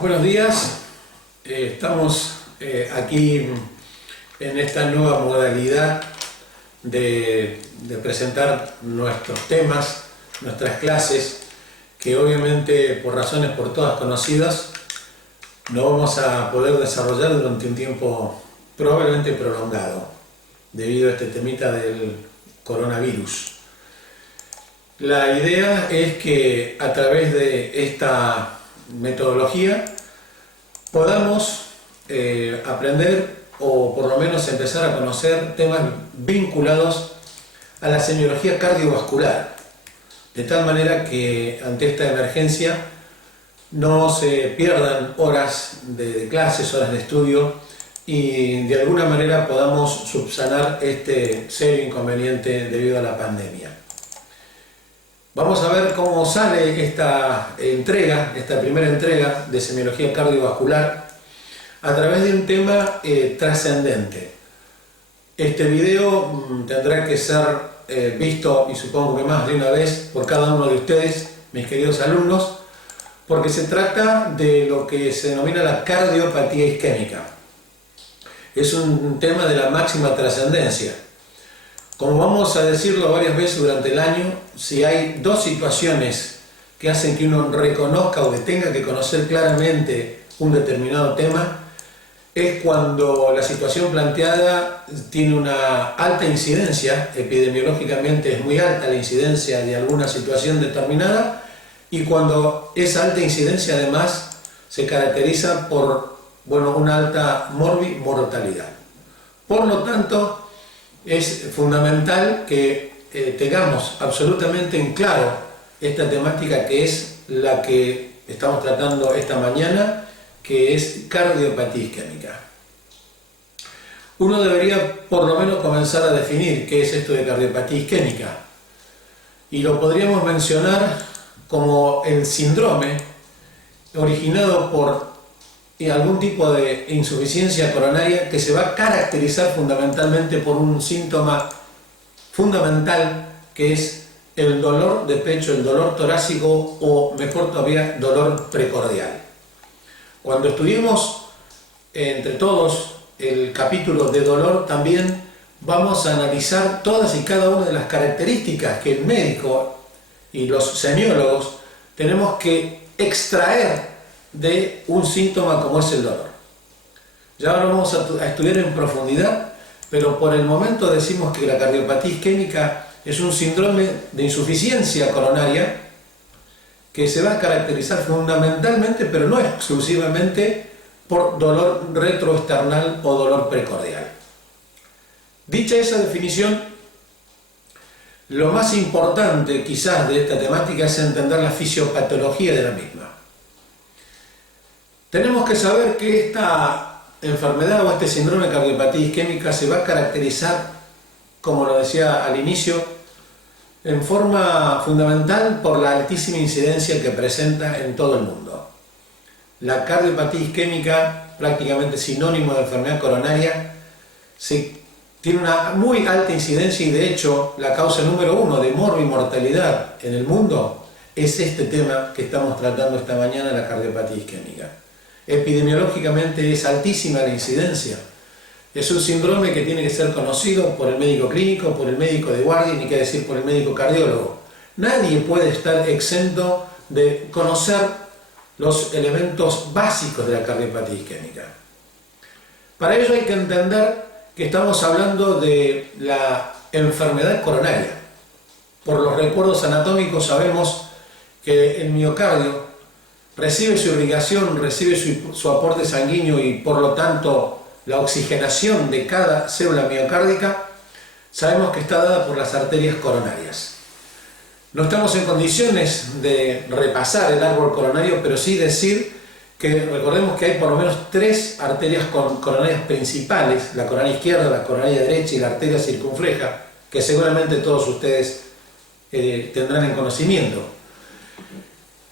Buenos días, estamos aquí en esta nueva modalidad de presentar nuestros temas, nuestras clases, que obviamente por razones por todas conocidas no vamos a poder desarrollar durante un tiempo probablemente prolongado debido a este temita del coronavirus. La idea es que a través de esta metodología podamos aprender o por lo menos empezar a conocer temas vinculados a la semiología cardiovascular, de tal manera que ante esta emergencia no se pierdan horas de clases, horas de estudio y de alguna manera podamos subsanar este serio inconveniente debido a la pandemia. Vamos a ver cómo sale esta primera entrega de semiología cardiovascular a través de un tema trascendente. Este video tendrá que ser visto, y supongo que más de una vez, por cada uno de ustedes, mis queridos alumnos, porque se trata de lo que se denomina la cardiopatía isquémica. Es un tema de la máxima trascendencia. Como vamos a decirlo varias veces durante el año, si hay dos situaciones que hacen que uno reconozca o que tenga que conocer claramente un determinado tema, es cuando la situación planteada tiene una alta incidencia, epidemiológicamente es muy alta la incidencia de alguna situación determinada, y cuando esa alta incidencia además se caracteriza por una alta mortalidad. Por lo tanto, es fundamental que tengamos absolutamente en claro esta temática que es la que estamos tratando esta mañana, que es cardiopatía isquémica. Uno debería por lo menos comenzar a definir qué es esto de cardiopatía isquémica, y lo podríamos mencionar como el síndrome originado por algún tipo de insuficiencia coronaria que se va a caracterizar fundamentalmente por un síntoma fundamental que es el dolor de pecho, el dolor torácico o mejor todavía dolor precordial. Cuando estudiemos entre todos el capítulo de dolor también vamos a analizar todas y cada una de las características que el médico y los semiólogos tenemos que extraer de un síntoma como es el dolor. Ya ahora vamos a estudiar en profundidad, pero por el momento decimos que la cardiopatía isquémica es un síndrome de insuficiencia coronaria que se va a caracterizar fundamentalmente, pero no exclusivamente, por dolor retroesternal o dolor precordial. Dicha esa definición, lo más importante quizás de esta temática es entender la fisiopatología de la misma. Tenemos que saber que esta enfermedad o este síndrome de cardiopatía isquémica se va a caracterizar, como lo decía al inicio, en forma fundamental por la altísima incidencia que presenta en todo el mundo. La cardiopatía isquémica, prácticamente sinónimo de enfermedad coronaria, tiene una muy alta incidencia y de hecho la causa número 1 de mortalidad en el mundo es este tema que estamos tratando esta mañana, la cardiopatía isquémica. Epidemiológicamente es altísima la incidencia. Es un síndrome que tiene que ser conocido por el médico clínico, por el médico de guardia, ni qué decir por el médico cardiólogo. Nadie puede estar exento de conocer los elementos básicos de la cardiopatía isquémica. Para ello hay que entender que estamos hablando de la enfermedad coronaria. Por los recuerdos anatómicos sabemos que el miocardio recibe su irrigación, recibe su aporte sanguíneo y por lo tanto la oxigenación de cada célula miocárdica, sabemos que está dada por las arterias coronarias. No estamos en condiciones de repasar el árbol coronario, pero sí decir que recordemos que hay por lo menos 3 arterias coronarias principales, la coronaria izquierda, la coronaria derecha y la arteria circunfleja, que seguramente todos ustedes tendrán en conocimiento.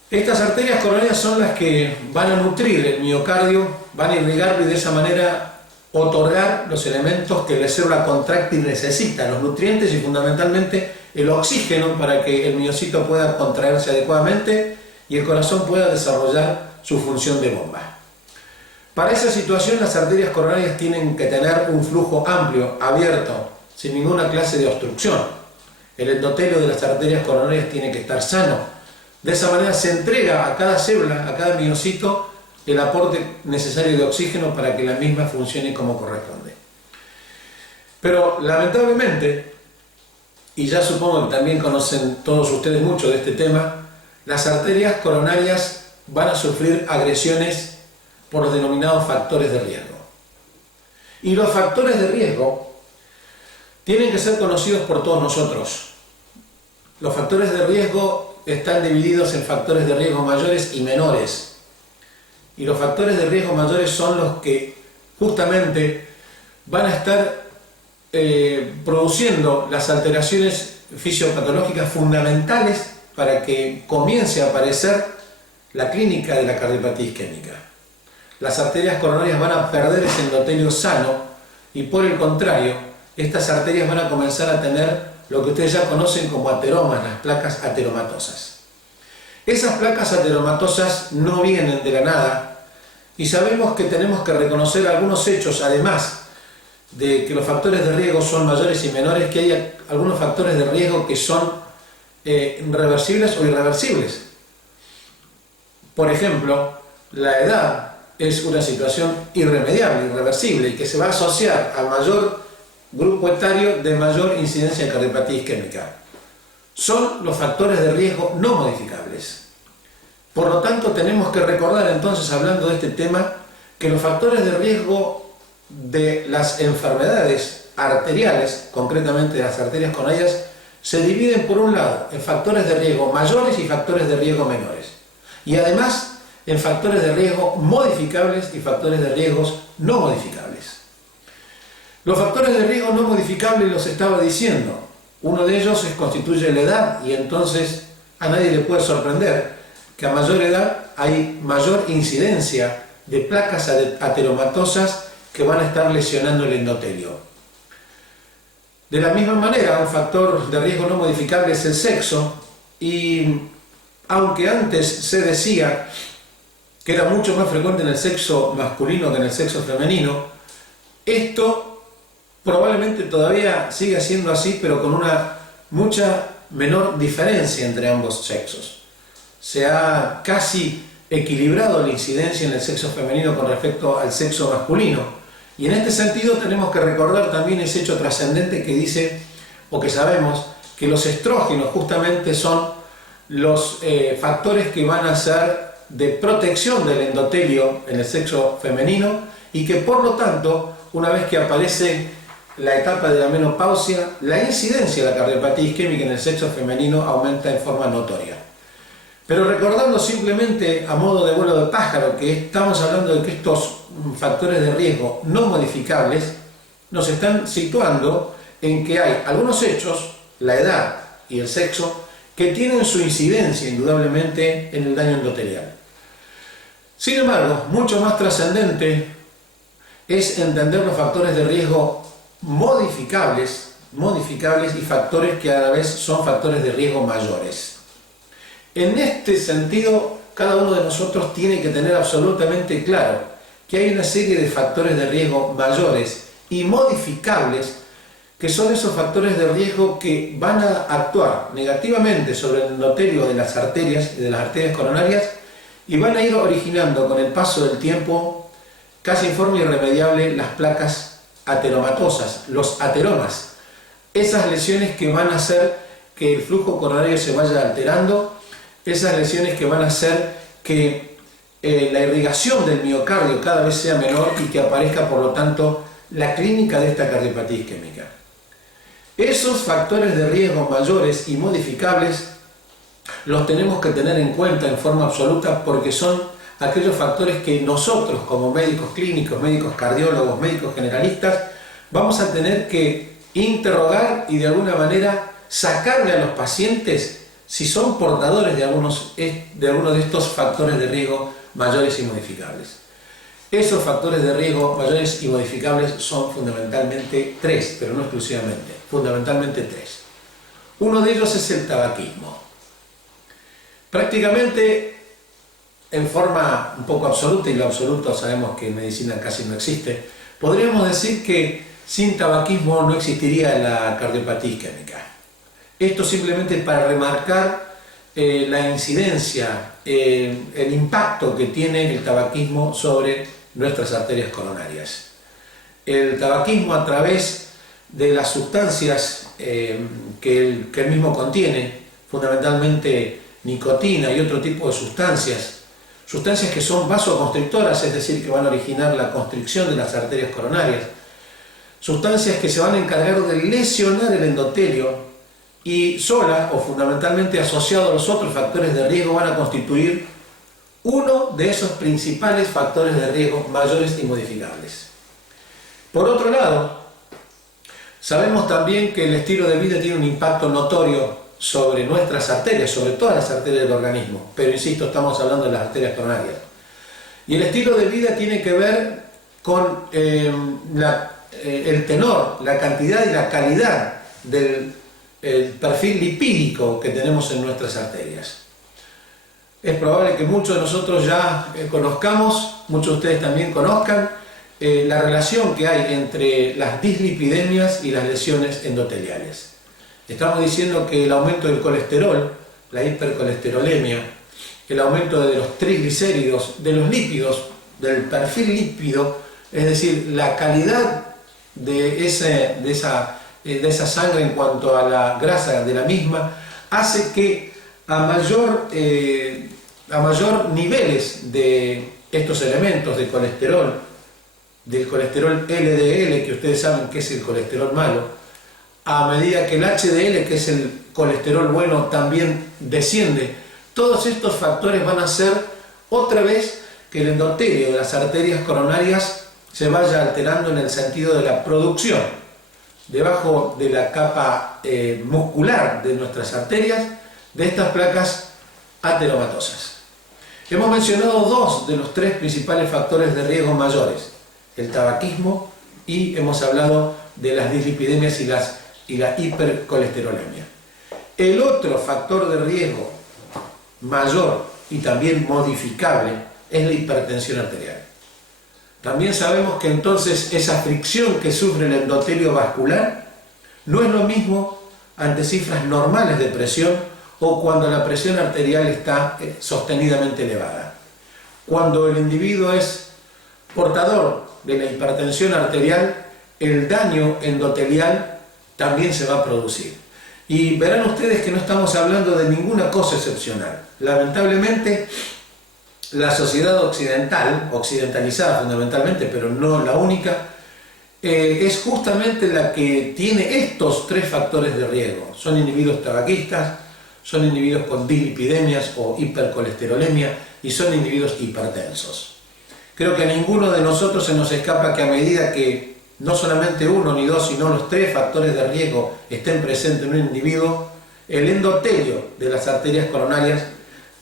Estas arterias coronarias son las que van a nutrir el miocardio, van a irrigarlo y de esa manera otorgar los elementos que la célula contráctil necesita, los nutrientes y fundamentalmente el oxígeno para que el miocito pueda contraerse adecuadamente y el corazón pueda desarrollar su función de bomba. Para esa situación, las arterias coronarias tienen que tener un flujo amplio, abierto, sin ninguna clase de obstrucción. El endotelio de las arterias coronarias tiene que estar sano. De esa manera se entrega a cada célula, a cada miocito, el aporte necesario de oxígeno para que la misma funcione como corresponde. Pero lamentablemente, y ya supongo que también conocen todos ustedes mucho de este tema, las arterias coronarias van a sufrir agresiones por los denominados factores de riesgo. Y los factores de riesgo tienen que ser conocidos por todos nosotros. Los factores de riesgo están divididos en factores de riesgo mayores y menores. Y los factores de riesgo mayores son los que justamente van a estar produciendo las alteraciones fisiopatológicas fundamentales para que comience a aparecer la clínica de la cardiopatía isquémica. Las arterias coronarias van a perder ese endotelio sano y por el contrario, estas arterias van a comenzar a tener lo que ustedes ya conocen como ateromas, las placas ateromatosas. Esas placas ateromatosas no vienen de la nada y sabemos que tenemos que reconocer algunos hechos, además de que los factores de riesgo son mayores y menores, que hay algunos factores de riesgo que son reversibles o irreversibles. Por ejemplo, la edad es una situación irremediable, irreversible, y que se va a asociar al mayor grupo etario de mayor incidencia de cardiopatía isquémica. Son los factores de riesgo no modificables. Por lo tanto, tenemos que recordar entonces, hablando de este tema, que los factores de riesgo de las enfermedades arteriales, concretamente de las arterias coronarias, se dividen por un lado en factores de riesgo mayores y factores de riesgo menores. Y además en factores de riesgo modificables y factores de riesgos no modificables. Los factores de riesgo no modificables los estaba diciendo. Uno de ellos constituye la edad, y entonces a nadie le puede sorprender que a mayor edad hay mayor incidencia de placas ateromatosas que van a estar lesionando el endotelio. De la misma manera, un factor de riesgo no modificable es el sexo, y aunque antes se decía que era mucho más frecuente en el sexo masculino que en el sexo femenino, esto probablemente todavía siga siendo así, pero con una mucha menor diferencia entre ambos sexos. Se ha casi equilibrado la incidencia en el sexo femenino con respecto al sexo masculino. Y en este sentido tenemos que recordar también ese hecho trascendente que dice, o que sabemos, que los estrógenos justamente son los factores que van a ser de protección del endotelio en el sexo femenino, y que por lo tanto, una vez que aparece la etapa de la menopausia, la incidencia de la cardiopatía isquémica en el sexo femenino aumenta en forma notoria. Pero recordando simplemente a modo de vuelo de pájaro que estamos hablando de que estos factores de riesgo no modificables nos están situando en que hay algunos hechos, la edad y el sexo, que tienen su incidencia indudablemente en el daño endotelial. Sin embargo, mucho más trascendente es entender los factores de riesgo modificables y factores que a la vez son factores de riesgo mayores. En este sentido, cada uno de nosotros tiene que tener absolutamente claro que hay una serie de factores de riesgo mayores y modificables, que son esos factores de riesgo que van a actuar negativamente sobre el endotelio de las arterias y de las arterias coronarias, y van a ir originando con el paso del tiempo, casi en forma irremediable, las placas ateromatosas, los ateromas. Esas lesiones que van a hacer que el flujo coronario se vaya alterando, esas lesiones que van a hacer que la irrigación del miocardio cada vez sea menor y que aparezca, por lo tanto, la clínica de esta cardiopatía isquémica. Esos factores de riesgo mayores y modificables los tenemos que tener en cuenta en forma absoluta, porque son aquellos factores que nosotros, como médicos clínicos, médicos cardiólogos, médicos generalistas, vamos a tener que interrogar y de alguna manera sacarle a los pacientes si son portadores de algunos de estos factores de riesgo mayores y modificables. Esos factores de riesgo mayores y modificables son fundamentalmente tres, pero no exclusivamente, fundamentalmente tres. Uno de ellos es el tabaquismo. Prácticamente en forma un poco absoluta, y lo absoluto sabemos que en medicina casi no existe, podríamos decir que sin tabaquismo no existiría la cardiopatía isquémica. Esto simplemente para remarcar la incidencia, el impacto que tiene el tabaquismo sobre nuestras arterias coronarias. El tabaquismo, a través de las sustancias que él mismo contiene, fundamentalmente nicotina y otro tipo de sustancias que son vasoconstrictoras, es decir, que van a originar la constricción de las arterias coronarias, sustancias que se van a encargar de lesionar el endotelio, y sola o fundamentalmente asociado a los otros factores de riesgo van a constituir uno de esos principales factores de riesgo mayores y modificables. Por otro lado, sabemos también que el estilo de vida tiene un impacto notorio sobre nuestras arterias, sobre todas las arterias del organismo, pero insisto, estamos hablando de las arterias coronarias. Y el estilo de vida tiene que ver con el tenor, la cantidad y la calidad del perfil lipídico que tenemos en nuestras arterias. Es probable que muchos de nosotros ya conozcamos, muchos de ustedes también conozcan, la relación que hay entre las dislipidemias y las lesiones endoteliales. Estamos diciendo que el aumento del colesterol, la hipercolesterolemia, el aumento de los triglicéridos, de los lípidos, del perfil lípido, es decir, la calidad de esa sangre en cuanto a la grasa de la misma, hace que a mayor niveles de estos elementos de colesterol, del colesterol LDL, que ustedes saben que es el colesterol malo, a medida que el HDL, que es el colesterol bueno, también desciende, todos estos factores van a hacer otra vez que el endotelio de las arterias coronarias se vaya alterando en el sentido de la producción, debajo de la capa muscular de nuestras arterias, de estas placas ateromatosas. Hemos mencionado dos de los tres principales factores de riesgo mayores, el tabaquismo, y hemos hablado de las dislipidemias y la hipercolesterolemia. El otro factor de riesgo mayor y también modificable es la hipertensión arterial. También sabemos que entonces esa fricción que sufre el endotelio vascular no es lo mismo ante cifras normales de presión o cuando la presión arterial está sostenidamente elevada. Cuando el individuo es portador de la hipertensión arterial, el daño endotelial también se va a producir. Y verán ustedes que no estamos hablando de ninguna cosa excepcional. Lamentablemente, la sociedad occidental, occidentalizada fundamentalmente, pero no la única, es justamente la que tiene estos tres factores de riesgo. Son individuos tabaquistas, son individuos con dislipidemias o hipercolesterolemia y son individuos hipertensos. Creo que a ninguno de nosotros se nos escapa que a medida que no solamente uno ni dos, sino los tres factores de riesgo estén presentes en un individuo, el endotelio de las arterias coronarias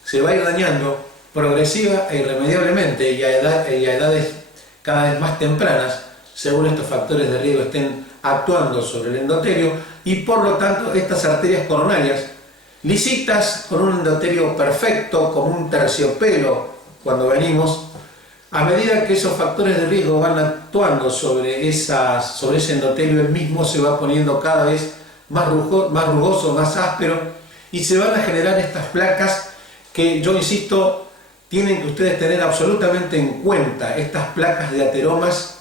se va a ir dañando progresiva e irremediablemente y a edades cada vez más tempranas, según estos factores de riesgo estén actuando sobre el endotelio, y por lo tanto estas arterias coronarias, lisitas, con un endotelio perfecto, como un terciopelo cuando venimos, a medida que esos factores de riesgo van actuando sobre ese endotelio, el mismo se va poniendo cada vez más rugoso, más áspero, y se van a generar estas placas que, yo insisto, tienen que ustedes tener absolutamente en cuenta, estas placas de ateromas,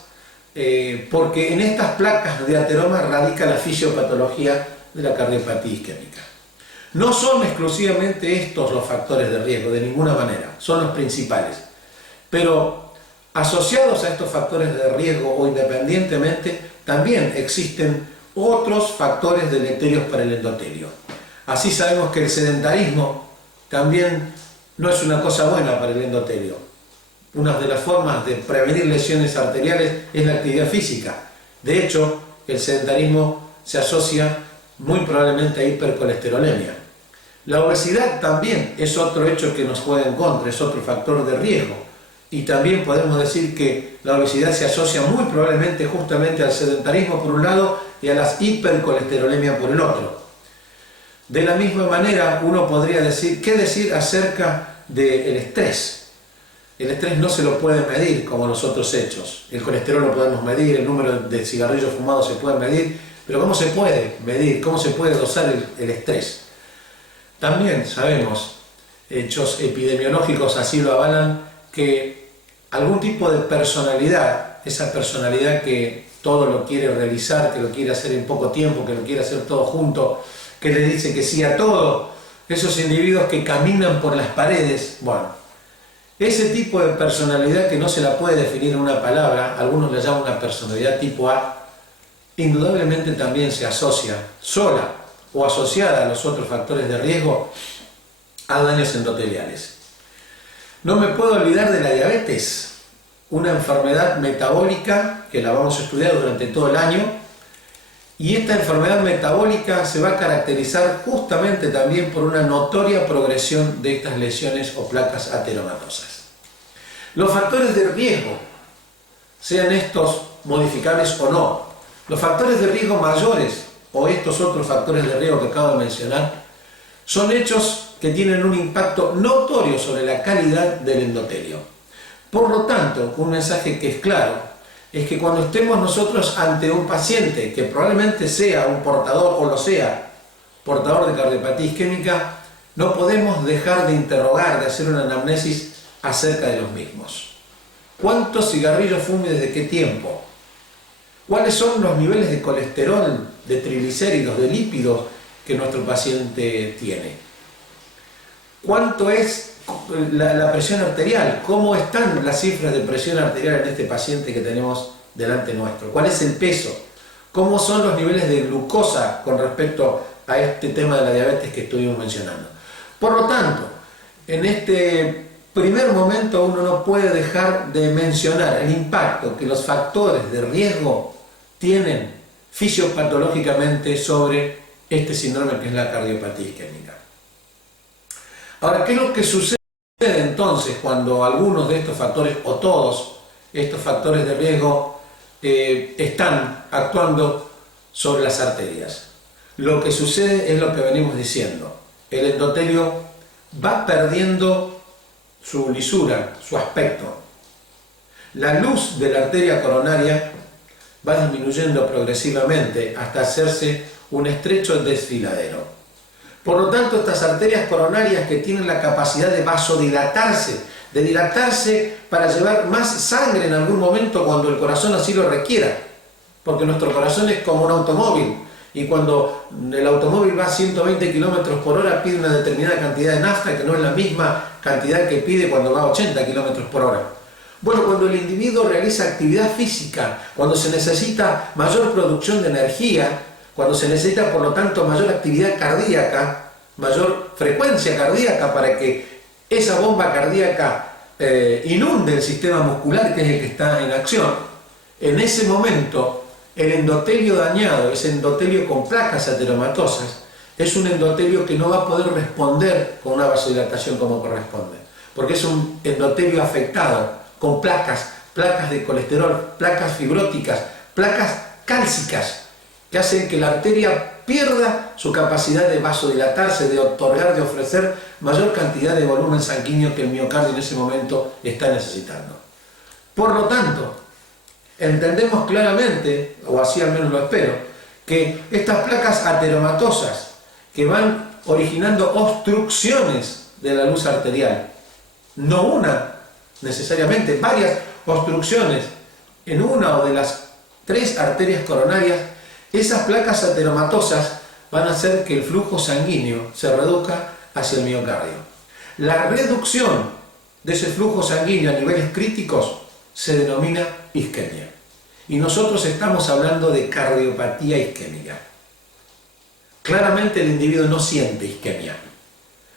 porque en estas placas de ateromas radica la fisiopatología de la cardiopatía isquémica. No son exclusivamente estos los factores de riesgo, de ninguna manera, son los principales, pero asociados a estos factores de riesgo o independientemente, también existen otros factores deleterios para el endotelio. Así sabemos que el sedentarismo también no es una cosa buena para el endotelio. Una de las formas de prevenir lesiones arteriales es la actividad física. De hecho, el sedentarismo se asocia muy probablemente a hipercolesterolemia. La obesidad también es otro hecho que nos juega en contra, es otro factor de riesgo. Y también podemos decir que la obesidad se asocia muy probablemente justamente al sedentarismo por un lado y a las hipercolesterolemia por el otro. De la misma manera, uno podría decir, ¿qué decir acerca del estrés? El estrés no se lo puede medir como los otros hechos. El colesterol lo podemos medir, el número de cigarrillos fumados se puede medir, pero ¿cómo se puede medir? ¿Cómo se puede dosar el estrés? También sabemos, hechos epidemiológicos así lo avalan, que algún tipo de personalidad, esa personalidad que todo lo quiere realizar, que lo quiere hacer en poco tiempo, que lo quiere hacer todo junto, que le dice que sí a todo, esos individuos que caminan por las paredes, bueno, ese tipo de personalidad que no se la puede definir en una palabra, algunos la llaman una personalidad tipo A, indudablemente también se asocia sola o asociada a los otros factores de riesgo a daños endoteliales. No me puedo olvidar de la diabetes, una enfermedad metabólica que la vamos a estudiar durante todo el año, y esta enfermedad metabólica se va a caracterizar justamente también por una notoria progresión de estas lesiones o placas ateromatosas. Los factores de riesgo, sean estos modificables o no, los factores de riesgo mayores o estos otros factores de riesgo que acabo de mencionar, son hechos que tienen un impacto notorio sobre la calidad del endotelio. Por lo tanto, un mensaje que es claro es que cuando estemos nosotros ante un paciente que probablemente sea un portador o lo sea, portador de cardiopatía isquémica, no podemos dejar de interrogar, de hacer una anamnesis acerca de los mismos. ¿Cuántos cigarrillos fuma y desde qué tiempo? ¿Cuáles son los niveles de colesterol, de triglicéridos, de lípidos que nuestro paciente tiene? ¿Cuánto es la presión arterial? ¿Cómo están las cifras de presión arterial en este paciente que tenemos delante nuestro? ¿Cuál es el peso? ¿Cómo son los niveles de glucosa con respecto a este tema de la diabetes que estuvimos mencionando? Por lo tanto, en este primer momento uno no puede dejar de mencionar el impacto que los factores de riesgo tienen fisiopatológicamente sobre este síndrome que es la cardiopatía isquémica. Ahora, ¿qué es lo que sucede entonces cuando algunos de estos factores o todos estos factores de riesgo están actuando sobre las arterias? Lo que sucede es lo que venimos diciendo. El endotelio va perdiendo su lisura, su aspecto. La luz de la arteria coronaria va disminuyendo progresivamente hasta hacerse un estrecho desfiladero. Por lo tanto, estas arterias coronarias que tienen la capacidad de vasodilatarse, de dilatarse para llevar más sangre en algún momento cuando el corazón así lo requiera, porque nuestro corazón es como un automóvil, y cuando el automóvil va a 120 km por hora pide una determinada cantidad de nafta que no es la misma cantidad que pide cuando va a 80 km por hora. Bueno, cuando el individuo realiza actividad física, cuando se necesita mayor producción de energía, cuando se necesita por lo tanto mayor actividad cardíaca, mayor frecuencia cardíaca para que esa bomba cardíaca inunde el sistema muscular que es el que está en acción, en ese momento el endotelio dañado, ese endotelio con placas ateromatosas, es un endotelio que no va a poder responder con una vasodilatación como corresponde, porque es un endotelio afectado con placas de colesterol, placas fibróticas, placas cálcicas, que hacen que la arteria pierda su capacidad de vasodilatarse, de otorgar, de ofrecer mayor cantidad de volumen sanguíneo que el miocardio en ese momento está necesitando. Por lo tanto, entendemos claramente, o así al menos lo espero, que estas placas ateromatosas que van originando obstrucciones de la luz arterial, no una necesariamente, varias obstrucciones en una o de las 3 arterias coronarias, esas placas ateromatosas van a hacer que el flujo sanguíneo se reduzca hacia el miocardio. La reducción de ese flujo sanguíneo a niveles críticos se denomina isquemia. Y nosotros estamos hablando de cardiopatía isquémica. Claramente el individuo no siente isquemia.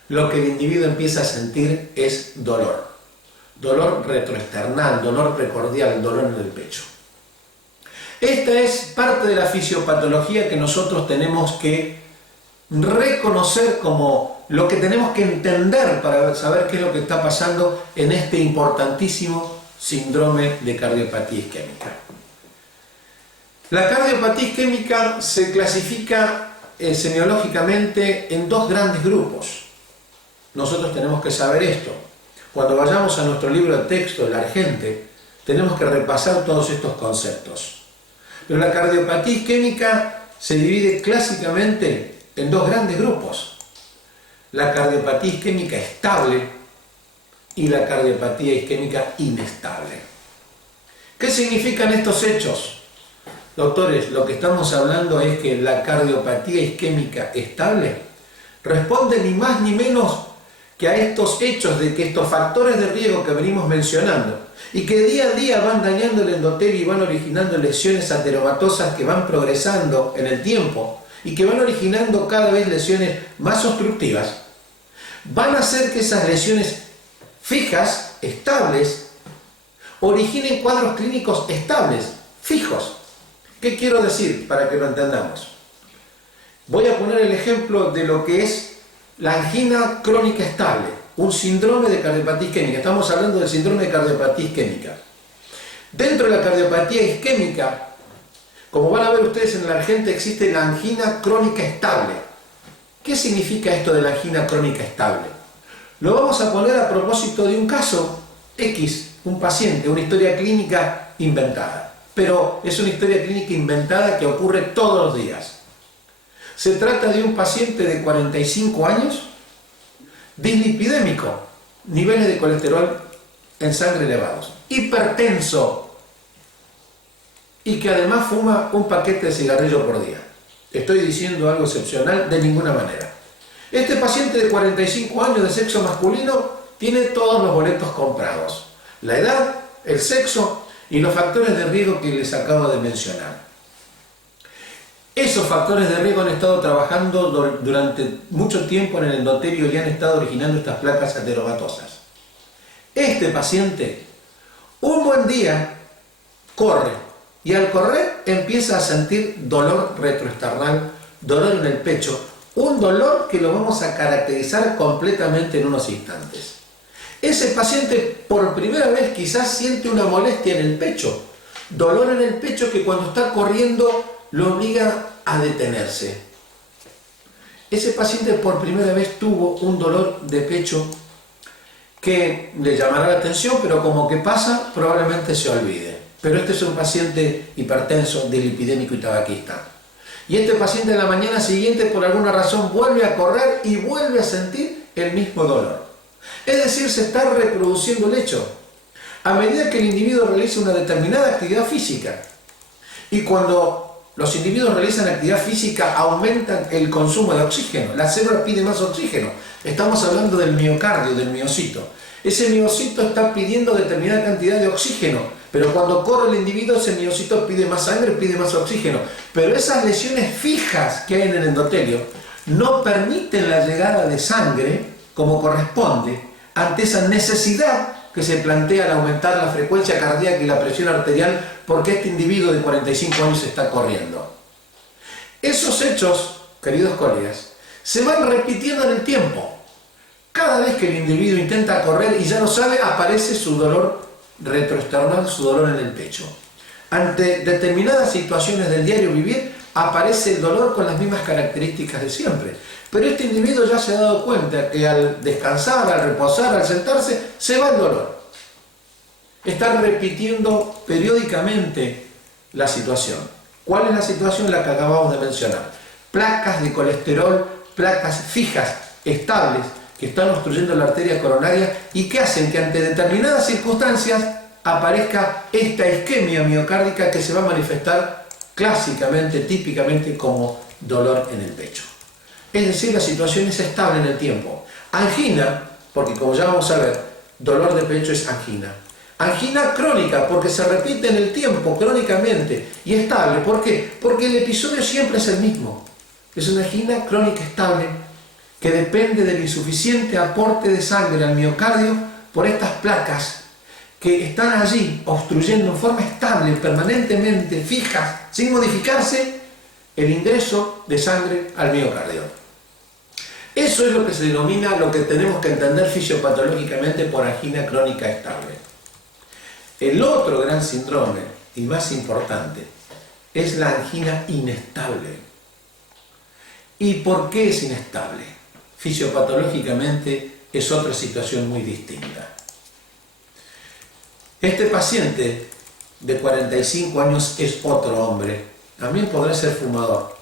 Lo que el individuo empieza a sentir es dolor. Dolor retroesternal, dolor precordial, dolor en el pecho. Esta es parte de la fisiopatología que nosotros tenemos que reconocer como lo que tenemos que entender para saber qué es lo que está pasando en este importantísimo síndrome de cardiopatía isquémica. La cardiopatía isquémica se clasifica semiológicamente en 2 grandes grupos. Nosotros tenemos que saber esto. cuando vayamos a nuestro libro de texto, el Argente, tenemos que repasar todos estos conceptos. Pero la cardiopatía isquémica se divide clásicamente en dos grandes grupos: la cardiopatía isquémica estable y la cardiopatía isquémica inestable. ¿Qué significan estos hechos? Doctores, lo que estamos hablando es que la cardiopatía isquémica estable responde ni más ni menos que a estos hechos de que estos factores de riesgo que venimos mencionando y que día a día van dañando el endotelio y van originando lesiones ateromatosas que van progresando en el tiempo y que van originando cada vez lesiones más obstructivas, van a hacer que esas lesiones fijas, estables, originen cuadros clínicos estables, fijos. ¿Qué quiero decir para que lo entendamos? Voy a poner el ejemplo de lo que es la angina crónica estable, un síndrome de cardiopatía isquémica. Estamos hablando del síndrome de cardiopatía isquémica. Dentro de la cardiopatía isquémica, como van a ver ustedes en el Argente, existe la angina crónica estable. ¿Qué significa esto de la angina crónica estable? Lo vamos a poner a propósito de un caso X, un paciente, una historia clínica inventada. Pero es una historia clínica inventada que ocurre todos los días. Se trata de un paciente de 45 años, dislipidémico, niveles de colesterol en sangre elevados, hipertenso y que además fuma un paquete de cigarrillo por día. ¿Estoy diciendo algo excepcional? De ninguna manera. Este paciente de 45 años de sexo masculino tiene todos los boletos comprados: la edad, el sexo y los factores de riesgo que les acabo de mencionar. Esos factores de riesgo han estado trabajando durante mucho tiempo en el endotelio y han estado originando estas placas ateromatosas. Este paciente, un buen día, corre y al correr empieza a sentir dolor retroesternal, dolor en el pecho, un dolor que lo vamos a caracterizar completamente en unos instantes. Ese paciente por primera vez quizás siente una molestia en el pecho, dolor en el pecho que cuando está corriendo lo obliga a detenerse. Ese paciente por primera vez tuvo un dolor de pecho que le llamará la atención, pero como que pasa, probablemente se olvide. Pero este es un paciente hipertenso, dislipidémico y tabaquista. Y este paciente en la mañana siguiente, por alguna razón, vuelve a correr y vuelve a sentir el mismo dolor. Es decir, se está reproduciendo el hecho. A medida que el individuo realiza una determinada actividad física, y cuando los individuos realizan actividad física, aumentan el consumo de oxígeno. La célula pide más oxígeno. Estamos hablando del miocardio, del miocito. Ese miocito está pidiendo determinada cantidad de oxígeno, pero cuando corre el individuo, ese miocito pide más sangre, pide más oxígeno. Pero esas lesiones fijas que hay en el endotelio no permiten la llegada de sangre como corresponde ante esa necesidad que se plantea al aumentar la frecuencia cardíaca y la presión arterial porque este individuo de 45 años está corriendo. Esos hechos, queridos colegas, se van repitiendo en el tiempo. Cada vez que el individuo intenta correr y ya no sabe, aparece su dolor retroesternal, su dolor en el pecho. Ante determinadas situaciones del diario vivir, aparece el dolor con las mismas características de siempre. Pero este individuo ya se ha dado cuenta que al descansar, al reposar, al sentarse, se va el dolor. Está repitiendo periódicamente la situación. ¿Cuál es la situación? La que acabamos de mencionar. Placas de colesterol, placas fijas, estables, que están obstruyendo la arteria coronaria y que hacen que ante determinadas circunstancias aparezca esta isquemia miocárdica que se va a manifestar clásicamente, típicamente como dolor en el pecho. Es decir, la situación es estable en el tiempo. Angina, porque como ya vamos a ver, dolor de pecho es angina. Angina crónica, porque se repite en el tiempo, crónicamente, y estable. ¿Por qué? Porque el episodio siempre es el mismo. Es una angina crónica estable que depende del insuficiente aporte de sangre al miocardio por estas placas que están allí obstruyendo en forma estable, permanentemente, fijas, sin modificarse, el ingreso de sangre al miocardio. Eso es lo que se denomina, lo que tenemos que entender fisiopatológicamente por angina crónica estable. El otro gran síndrome, y más importante, es la angina inestable. ¿Y por qué es inestable? Fisiopatológicamente es otra situación muy distinta. Este paciente de 45 años es otro hombre. También podrá ser fumador,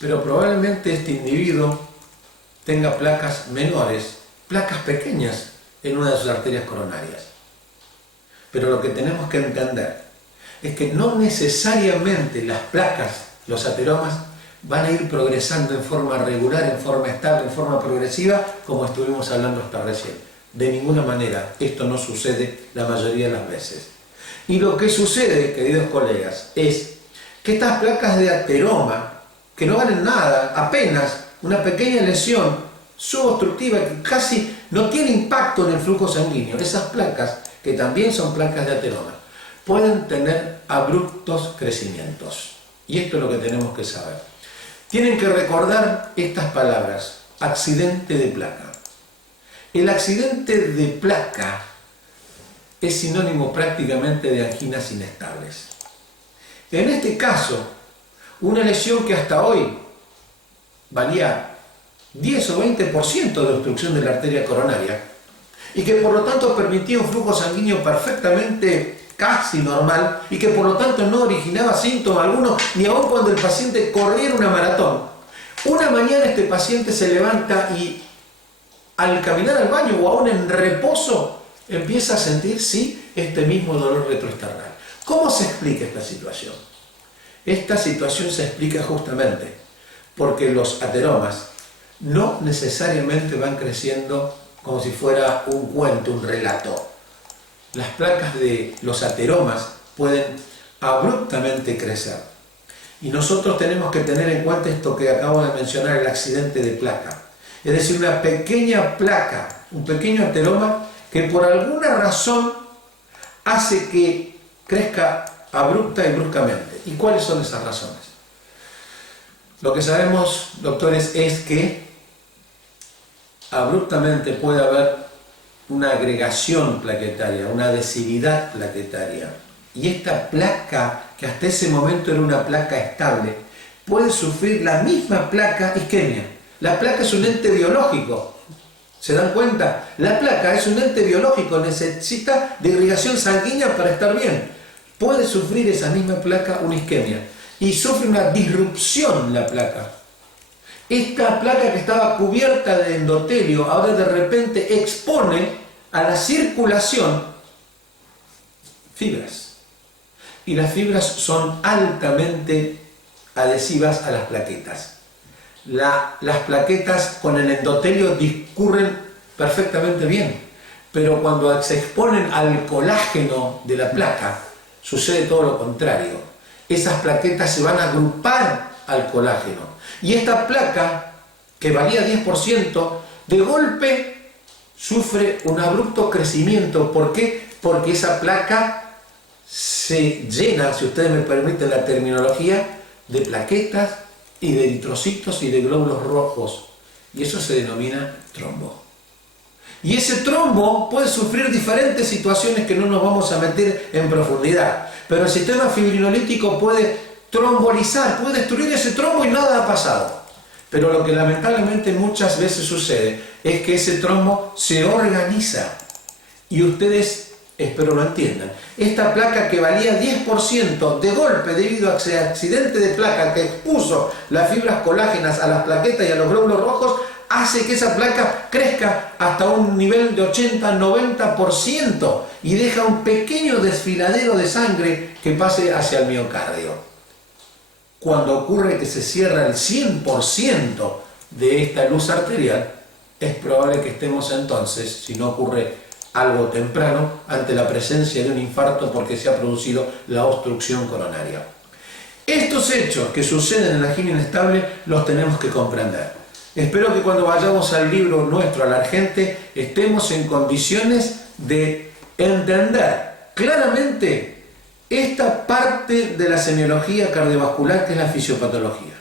pero probablemente este individuo tenga placas menores, placas pequeñas en una de sus arterias coronarias. Pero lo que tenemos que entender es que no necesariamente las placas, los ateromas, van a ir progresando en forma regular, en forma estable, en forma progresiva, como estuvimos hablando hasta recién. De ninguna manera, esto no sucede la mayoría de las veces. Y lo que sucede, queridos colegas, es que estas placas de ateroma, que no valen nada, apenas una pequeña lesión subobstructiva que casi no tiene impacto en el flujo sanguíneo, esas placas, que también son placas de ateroma, pueden tener abruptos crecimientos. Y esto es lo que tenemos que saber. Tienen que recordar estas palabras: accidente de placa. El accidente de placa es sinónimo prácticamente de anginas inestables. En este caso, una lesión que hasta hoy valía 10 o 20% de obstrucción de la arteria coronaria y que por lo tanto permitía un flujo sanguíneo perfectamente casi normal y que por lo tanto no originaba síntoma alguno ni aun cuando el paciente corriera una maratón. Una mañana este paciente se levanta y al caminar al baño o aún en reposo empieza a sentir, sí, este mismo dolor retroesternal. ¿Cómo se explica esta situación? Esta situación se explica justamente porque los ateromas no necesariamente van creciendo como si fuera un cuento, un relato. Las placas de los ateromas pueden abruptamente crecer. Y nosotros tenemos que tener en cuenta esto que acabo de mencionar, el accidente de placa. Es decir, una pequeña placa, un pequeño ateroma que por alguna razón hace que crezca abrupta y bruscamente. ¿Y cuáles son esas razones? Lo que sabemos, doctores, es que abruptamente puede haber una agregación plaquetaria, una adhesividad plaquetaria. Y esta placa, que hasta ese momento era una placa estable, puede sufrir la misma placa isquemia. La placa es un ente biológico. ¿Se dan cuenta? La placa es un ente biológico, necesita de irrigación sanguínea para estar bien. Puede sufrir esa misma placa una isquemia y sufre una disrupción la placa. Esta placa que estaba cubierta de endotelio ahora de repente expone a la circulación fibras. Y las fibras son altamente adhesivas a las plaquetas. Las plaquetas con el endotelio discurren perfectamente bien, pero cuando se exponen al colágeno de la placa, sucede todo lo contrario. Esas plaquetas se van a agrupar al colágeno. Y esta placa, que valía 10%, de golpe sufre un abrupto crecimiento. ¿Por qué? Porque esa placa se llena, si ustedes me permiten la terminología, de plaquetas y de eritrocitos y de glóbulos rojos. Y eso se denomina trombo. Y ese trombo puede sufrir diferentes situaciones que no nos vamos a meter en profundidad. Pero el sistema fibrinolítico puede trombolizar, puede destruir ese trombo y nada ha pasado. Pero lo que lamentablemente muchas veces sucede es que ese trombo se organiza. Y ustedes, espero lo entiendan, esta placa que valía 10% de golpe debido a ese accidente de placa que expuso las fibras colágenas a las plaquetas y a los glóbulos rojos, hace que esa placa crezca hasta un nivel de 80-90% y deja un pequeño desfiladero de sangre que pase hacia el miocardio. Cuando ocurre que se cierra el 100% de esta luz arterial, es probable que estemos entonces, si no ocurre algo temprano, ante la presencia de un infarto porque se ha producido la obstrucción coronaria. Estos hechos que suceden en la angina inestable los tenemos que comprender. Espero que cuando vayamos al libro nuestro, al Argente, estemos en condiciones de entender claramente esta parte de la semiología cardiovascular que es la fisiopatología.